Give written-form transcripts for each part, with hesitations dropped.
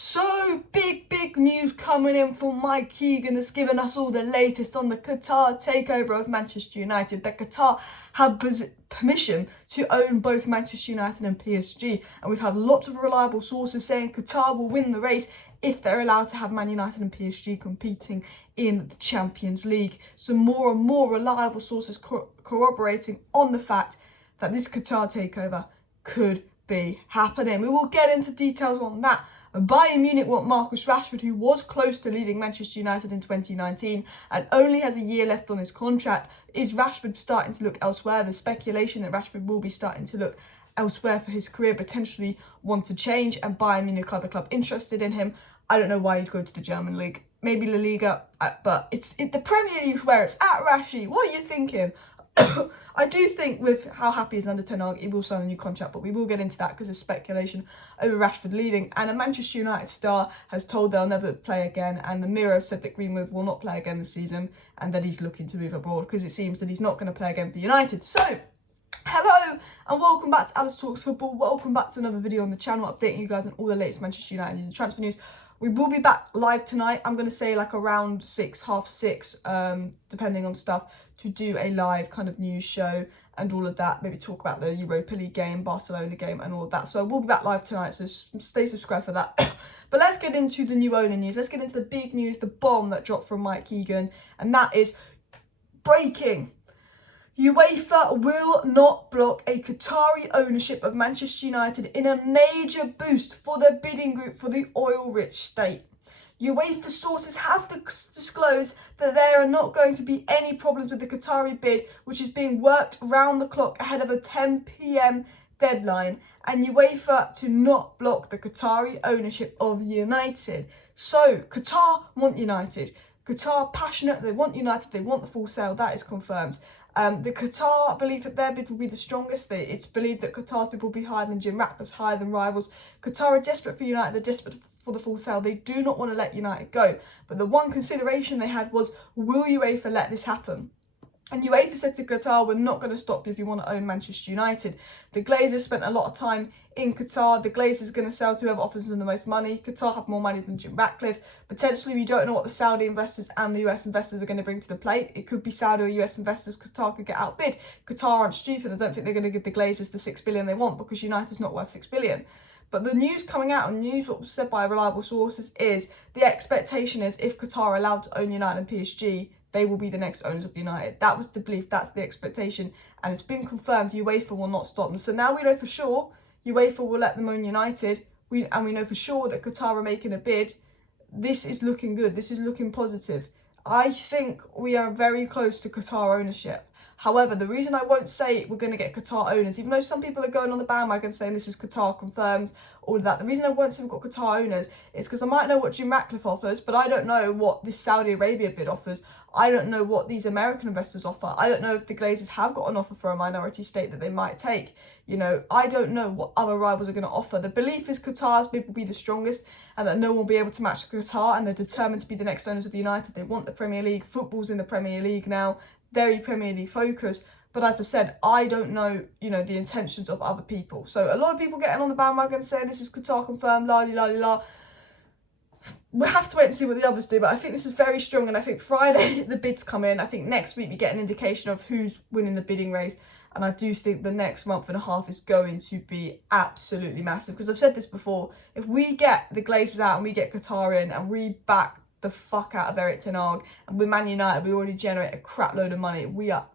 So big news coming in from Mike Keegan that's given us all the latest on the Qatar takeover of Manchester United. That Qatar have permission to own both Manchester United and PSG, and we've had lots of reliable sources saying Qatar will win the race if they're allowed to have Man United and PSG competing in the Champions League. So more and more reliable sources corroborating on the fact that this Qatar takeover could be happening. We will get into details on that. Bayern Munich want Marcus Rashford, who was close to leaving Manchester United in 2019 and only has a year left on his contract. Is Rashford starting to look elsewhere? There's speculation that Rashford will be starting to look elsewhere for his career, potentially want to change, and Bayern Munich are the club interested in him. I don't know why he'd go to the German league, maybe La Liga, but the Premier League is where it's at. Rashi, what are you thinking? I do think with how happy he is under Ten Hag, he will sign a new contract, but we will get into that because there's speculation over Rashford leaving. And a Manchester United star has told they'll never play again, and the Mirror said that Greenwood will not play again this season and that he's looking to move abroad because it seems that he's not going to play again for United. So, hello and welcome back to Alice Talks Football. Welcome back to another video on the channel, updating you guys on all the latest Manchester United and transfer news. We will be back live tonight. I'm going to say like around 6, half 6, depending on stuff, to do a live kind of news show and all of that. Maybe talk about the Europa League game, Barcelona game and all of that. So we'll be back live tonight, so stay subscribed for that. But let's get into the new owner news. Let's get into the big news, the bomb that dropped from Mike Keegan. And that is breaking. UEFA will not block a Qatari ownership of Manchester United in a major boost for the bidding group for the oil-rich state. UEFA sources have disclosed that there are not going to be any problems with the Qatari bid, which is being worked round the clock ahead of a 10 p.m. deadline, and UEFA to not block the Qatari ownership of United. So, Qatar want United. Qatar passionate, they want United, they want the full sale, that is confirmed. The Qatar believe that their bid will be the strongest. It's believed that Qatar's bid will be higher than Jim Ratcliffe's, higher than rivals. Qatar are desperate for United, they're desperate for the full sale. They do not want to let United go. But the one consideration they had was, will UEFA let this happen? And UEFA said to Qatar, we're not going to stop you if you want to own Manchester United. The Glazers spent a lot of time in Qatar. The Glazers are going to sell to whoever offers them the most money. Qatar have more money than Jim Ratcliffe. Potentially, we don't know what the Saudi investors and the US investors are going to bring to the plate. It could be Saudi or US investors. Qatar could get outbid. Qatar aren't stupid. I don't think they're going to give the Glazers the $6 billion they want because United's not worth $6 billion. But the news coming out, and news what was said by reliable sources, is the expectation is if Qatar are allowed to own United and PSG, they will be the next owners of United. That was the belief, that's the expectation, and it's been confirmed UEFA will not stop them. So now we know for sure UEFA will let them own United, and we know for sure that Qatar are making a bid. This is looking good, this is looking positive. I think we are very close to Qatar ownership. However, the reason I won't say we're going to get Qatar owners, even though some people are going on the bandwagon saying this is Qatar confirmed, all of that, the reason I won't say we've got Qatar owners is because I might know what Jim Ratcliffe offers, but I don't know what this Saudi Arabia bid offers. I don't know what these American investors offer. I don't know if the Glazers have got an offer for a minority stake that they might take. You know, I don't know what other rivals are going to offer. The belief is Qatar's bid will be the strongest and that no one will be able to match Qatar, and they're determined to be the next owners of United. They want the Premier League. Football's in the Premier League now. Very Premier League focused. But as I said, I don't know, the intentions of other people. So a lot of people getting on the bandwagon saying this is Qatar confirmed, la. We'll have to wait and see what the others do, but I think this is very strong, and I think Friday the bids come in. I think next week we get an indication of who's winning the bidding race, and I do think the next month and a half is going to be absolutely massive, because I've said this before, if we get the Glazers out and we get Qatar in and we back the fuck out of Eric Ten Hag, and with Man United we already generate a crap load of money, we are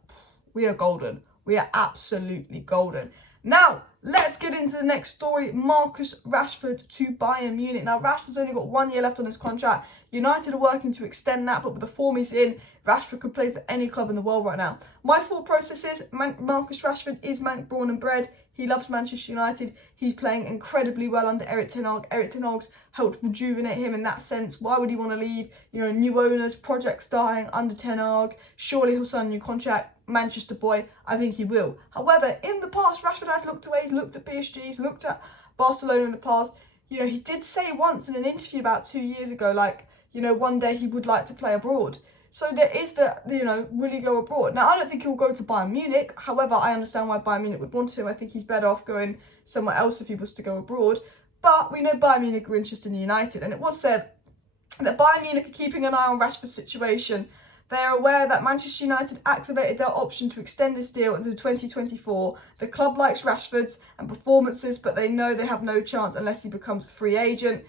golden. We are absolutely golden. Now, let's get into the next story. Marcus Rashford to Bayern Munich. Now, Rashford's only got 1 year left on his contract. United are working to extend that, but with the form he's in, Rashford could play for any club in the world right now. My thought process is Marcus Rashford is born and bred. He loves Manchester United. He's playing incredibly well under Eric Ten Hag. Eric Ten Hag's helped rejuvenate him in that sense. Why would he want to leave? New owners, projects dying under Ten Hag. Surely he'll sign a new contract. Manchester boy, I think he will. However, in the past, Rashford has looked away. He's looked at PSG. He's looked at Barcelona in the past. He did say once in an interview about 2 years ago, one day he would like to play abroad. So there is that, will he go abroad? Now, I don't think he'll go to Bayern Munich. However, I understand why Bayern Munich would want him. I think he's better off going somewhere else if he was to go abroad. But we know Bayern Munich are interested in United, and it was said that Bayern Munich are keeping an eye on Rashford's situation. They are aware that Manchester United activated their option to extend his deal until 2024. The club likes Rashford's and performances, but they know they have no chance unless he becomes a free agent,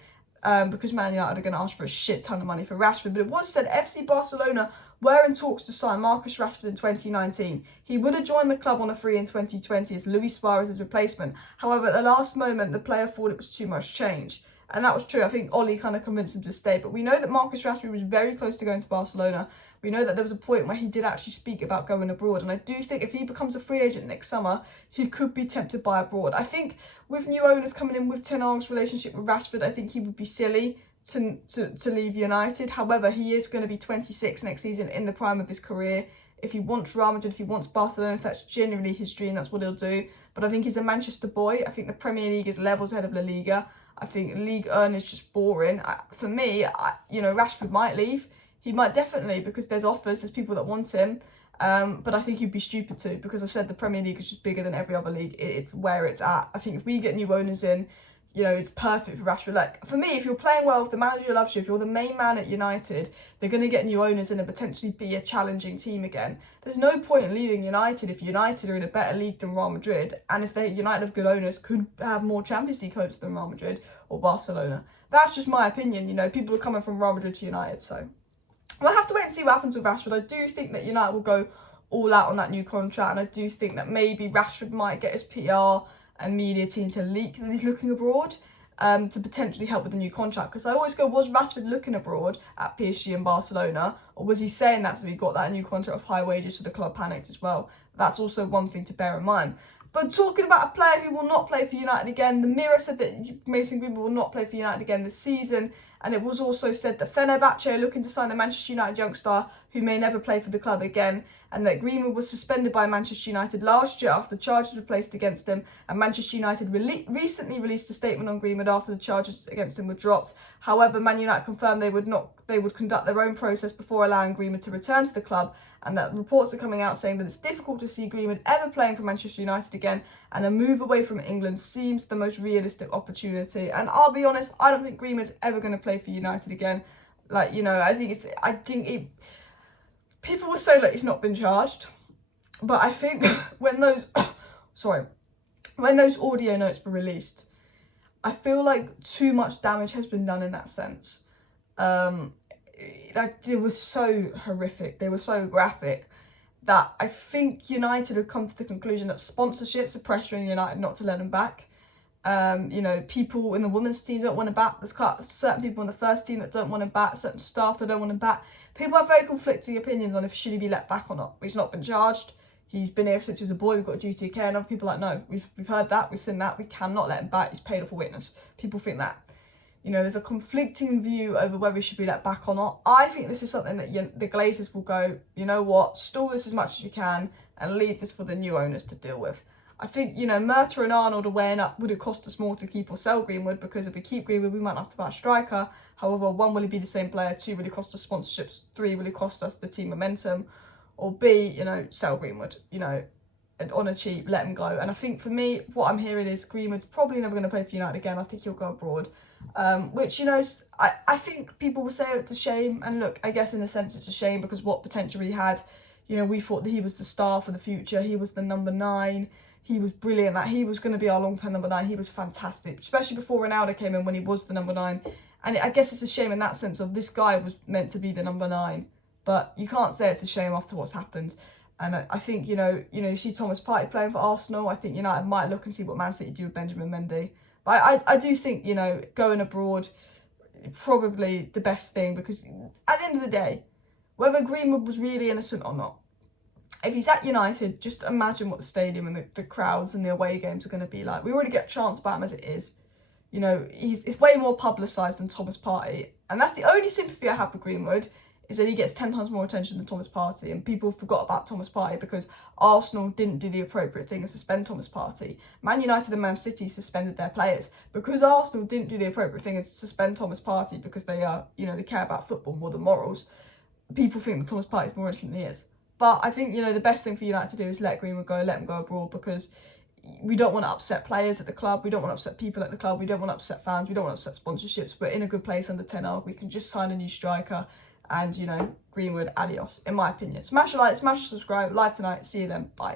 because Man United are going to ask for a shit ton of money for Rashford. But it was said FC Barcelona were in talks to sign Marcus Rashford in 2019. He would have joined the club on a free in 2020 as Luis Suarez's replacement. However, at the last moment, the player thought it was too much change. And that was true. I think Ollie kind of convinced him to stay. But we know that Marcus Rashford was very close to going to Barcelona. We know that there was a point where he did actually speak about going abroad. And I do think if he becomes a free agent next summer, he could be tempted by abroad. I think with new owners coming in with Ten Hag's relationship with Rashford, I think he would be silly to leave United. However, he is going to be 26 next season, in the prime of his career. If he wants Real Madrid, if he wants Barcelona, if that's genuinely his dream, that's what he'll do. But I think he's a Manchester boy. I think the Premier League is levels ahead of La Liga. I think League Earn is just boring. For me, Rashford might leave. He might definitely, because there's offers, there's people that want him. But I think he'd be stupid to, because I said the Premier League is just bigger than every other league. It's where it's at. I think if we get new owners in, it's perfect for Rashford. Like, for me, if you're playing well, if the manager loves you, if you're the main man at United, they're going to get new owners in and potentially be a challenging team again. There's no point in leaving United if United are in a better league than Real Madrid, and if United have good owners, could have more Champions League hopes than Real Madrid or Barcelona. That's just my opinion. People are coming from Real Madrid to United, so we'll have to wait and see what happens with Rashford. I do think that United will go all out on that new contract, and I do think that maybe Rashford might get his PR and media team to leak that he's looking abroad, to potentially help with the new contract. Because I always go, was Rashford looking abroad at PSG and Barcelona, or was he saying that so he got that new contract of high wages so the club panicked as well? That's also one thing to bear in mind. But talking about a player who will not play for United again, the Mirror said that Mason Greenwood will not play for United again this season. And it was also said that Fenerbahce are looking to sign a Manchester United youngster who may never play for the club again, and that Greenwood was suspended by Manchester United last year after the charges were placed against him, and Manchester United recently released a statement on Greenwood after the charges against him were dropped. However, Man United confirmed they would conduct their own process before allowing Greenwood to return to the club, and that reports are coming out saying that it's difficult to see Greenwood ever playing for Manchester United again, and a move away from England seems the most realistic opportunity. And I'll be honest, I don't think Greenwood's ever going to play for United again. People will say that he's not been charged, but I think when those audio notes were released, I feel like too much damage has been done in that sense. It was so horrific, they were so graphic, that I think United have come to the conclusion that sponsorships are pressuring United not to let them back. People in the women's team don't want to back. There's certain people in the first team that don't want to back, certain staff that don't want to back. People have very conflicting opinions on if should he be let back or not. But he's not been charged. He's been here since he was a boy. We've got a duty of care. And other people are like, no, we've heard that, we've seen that, we cannot let him back. He's paid off a witness. People think that. There's a conflicting view over whether he should be let back or not. I think this is something that the Glazers will go, you know what, stall this as much as you can and leave this for the new owners to deal with. I think, Murta and Arnold are weighing up, would it cost us more to keep or sell Greenwood? Because if we keep Greenwood, we might have to buy a striker. However, 1, will he be the same player? 2, will it cost us sponsorships? 3, will it cost us the team momentum? Or B, sell Greenwood, and on a cheap, let him go. And I think for me, what I'm hearing is Greenwood's probably never going to play for United again. I think he'll go abroad. Which, I think people will say it's a shame. And look, I guess in a sense it's a shame because what potential he had. We thought that he was the star for the future. He was the number 9. He was brilliant. He was going to be our long-term number 9. He was fantastic, especially before Ronaldo came in when he was the number 9. And I guess it's a shame in that sense of this guy was meant to be the number 9. But you can't say it's a shame after what's happened. And I think, you see Thomas Partey playing for Arsenal. I think United might look and see what Man City do with Benjamin Mendy. But I do think, going abroad, probably the best thing, because at the end of the day, whether Greenwood was really innocent or not, if he's at United, just imagine what the stadium and the crowds and the away games are going to be like. We already get chants about him as it is. It's way more publicised than Thomas Partey. And that's the only sympathy I have for Greenwood, is that he gets 10 times more attention than Thomas Partey. And people forgot about Thomas Partey because Arsenal didn't do the appropriate thing and suspend Thomas Partey. Man United and Man City suspended their players because Arsenal didn't do the appropriate thing and suspend Thomas Partey because they are, they care about football more than morals. People think that Thomas Partey is more innocent than he is. But I think, the best thing for United to do is let Greenwood go, let him go abroad, because, we don't want to upset players at the club, we don't want to upset people at the club, we don't want to upset fans, we don't want to upset sponsorships. We're in a good place under Ten Hag. We can just sign a new striker and, you know, Greenwood, adios, in my opinion. Smash a like, smash a subscribe, live tonight, see you then, bye.